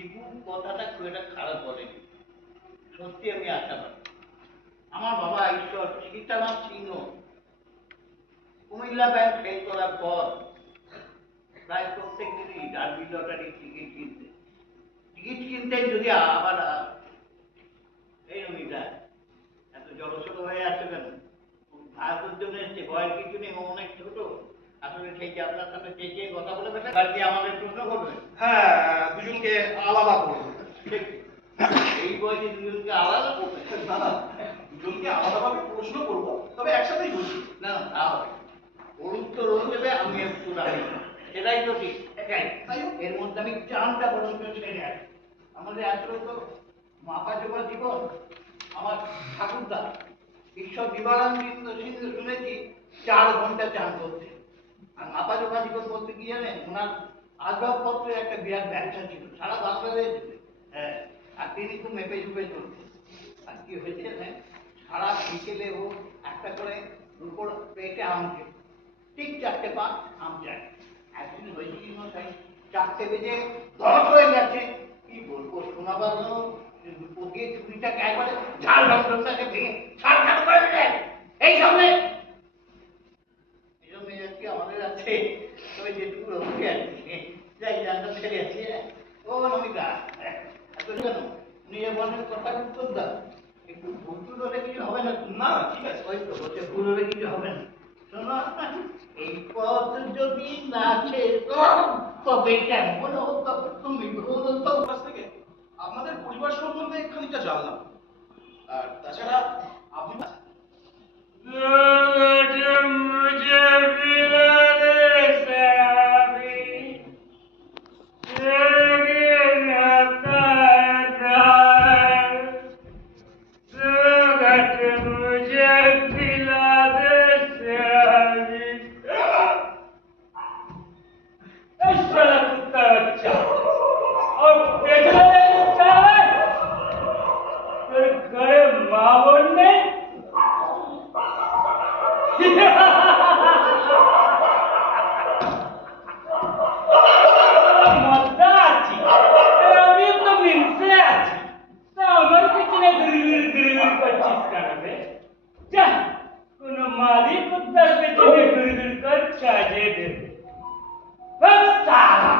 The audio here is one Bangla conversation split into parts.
দীপু কথাটা খুব একটা খারাপ বলেনি, সত্যি আমি আশাবাদী। আমার বাবা ঈশ্বর সীতানাথ সিংহ কুমিল্লা ব্যাংক ফেল করার পর প্রায় প্রত্যেক দিনই ডার্বি লটারি টিকিট কিনতেন। যদি আবার এই নমিতা এত জড়সড় হয়ে আছে কেন? ভারতের জন্য এসছে, ভয়ের কিছু নেই, ও অনেক ছোট। আসলে সেই যে আপনার সাথে চেঁচিয়ে কথা বলে বেটা আর কি আমাদের প্রশ্ন করবে? হ্যাঁ, দুজনকে আলাদা করবো। ঠিক, এই বয়সে দুজনকে আলাদা করবে? না না, দুজনকে আলাদাভাবে প্রশ্ন করবো, তবে একসাথেই বলছি। না না, তা হবে। ওর উত্তর ও দেবে, আমি একটু রাখি, সেটাই তো ঠিক। এটাই এর মধ্যে আমি চানটা বরং সেরে আসি। আমাদের আসলে তো মাপা জোপা জীবন। আমার ঠাকুরদা ঈশ্বর দিবানন্দ সিংহ শুনেছি 4 ঘন্টা চান করতে। আর মাপা জোপা জীবন বলতে কি জানেন, ওনার আসবাবপত্রের একটা বিরাট ব্যবসা ছিল সারা বাংলাদেশ। হ্যাঁ, আর তিনি খুব মেপে ঝুপে চলতেন। আর কি হয়েছে জানেন, সারা বিকেলে ও একটা করে উপর পেটে আম খেত, ঠিক 4টে 5 আম চায়। একদিন হয়েছে কি মশাই, 4টে বেজে 10 হয়ে গেছে, কি বলবো শোনাবার ওকে চুরিটাকে একবারে ঝাল রংটাকে ভেঙে ছাড় করে দিলেন। এই সামনে এরকম মেজাজ কি আমাদের আছে? তবে যেটুকু রয়েছে আর কি, যাই জানটা ছেড়ে আছি। ও নমিতা, এত কেন নিজে বলেন কথার উত্তর দাও। একটু ভুল টুল হলে কিছু হবে না? না ঠিক আছে। ওই তো বলছে ভুল হলে কিছু হবে না। শোনো, এই পথ যদি না ছেড়ো তবে কেমন হতো তুমি বলো তো। কাছ থেকে আপনাদের পরিবার সম্বন্ধে খানিকটা জানলাম, আর তাছাড়া আপনি मुझे पिलाने से अभी लेकिन आता है जगत मुझे पिलाने से अभी ऐसा कुत्ता बच्चा और बेटा लगता है फिर घरे माँ बोलने মজা আছি, আমি তো মিলতে আছি, তা আমার পিছনে ঘুরি করছিস কেন রে? যা, কোনো মালিক কুত্তার পেছনে ঘুরি কর কাজে দেবে। সালা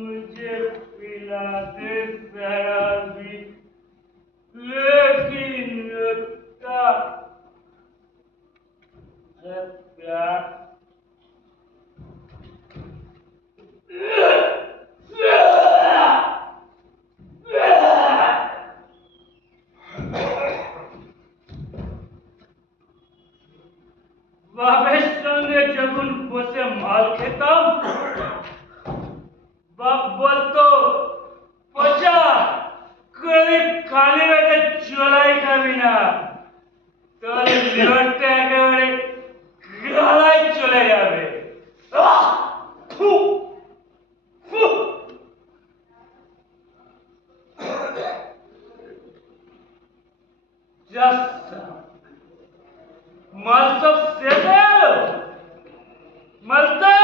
मुझे पिला दे शराबी लेकिन उसका प्यार বাপের সঙ্গে যখন বসে মাল খেতাম, বাপ বলতো পচা করে খালি পেটে চলাই খাবি না, তাহলে লিভারটা একেবারে গালায় চলে যাবে। ফু, ফু। Just মাল সব শেষ হয়ে গেল। মালতে,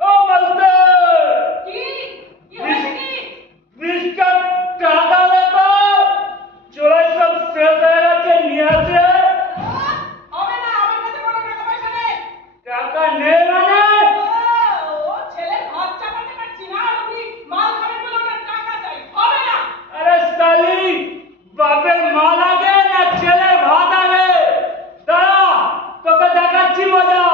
ও মালতে, বিশটা টাকা দে তো, চোরাই সব শেষ হয়ে গেছে, নিয়ে আসে। টাকা নেই মানে? আরে সালি, বাপের মাল আগে না ছেলের ভাত আগে? দাঁড়া, তোকে দেখাচ্ছি মজা।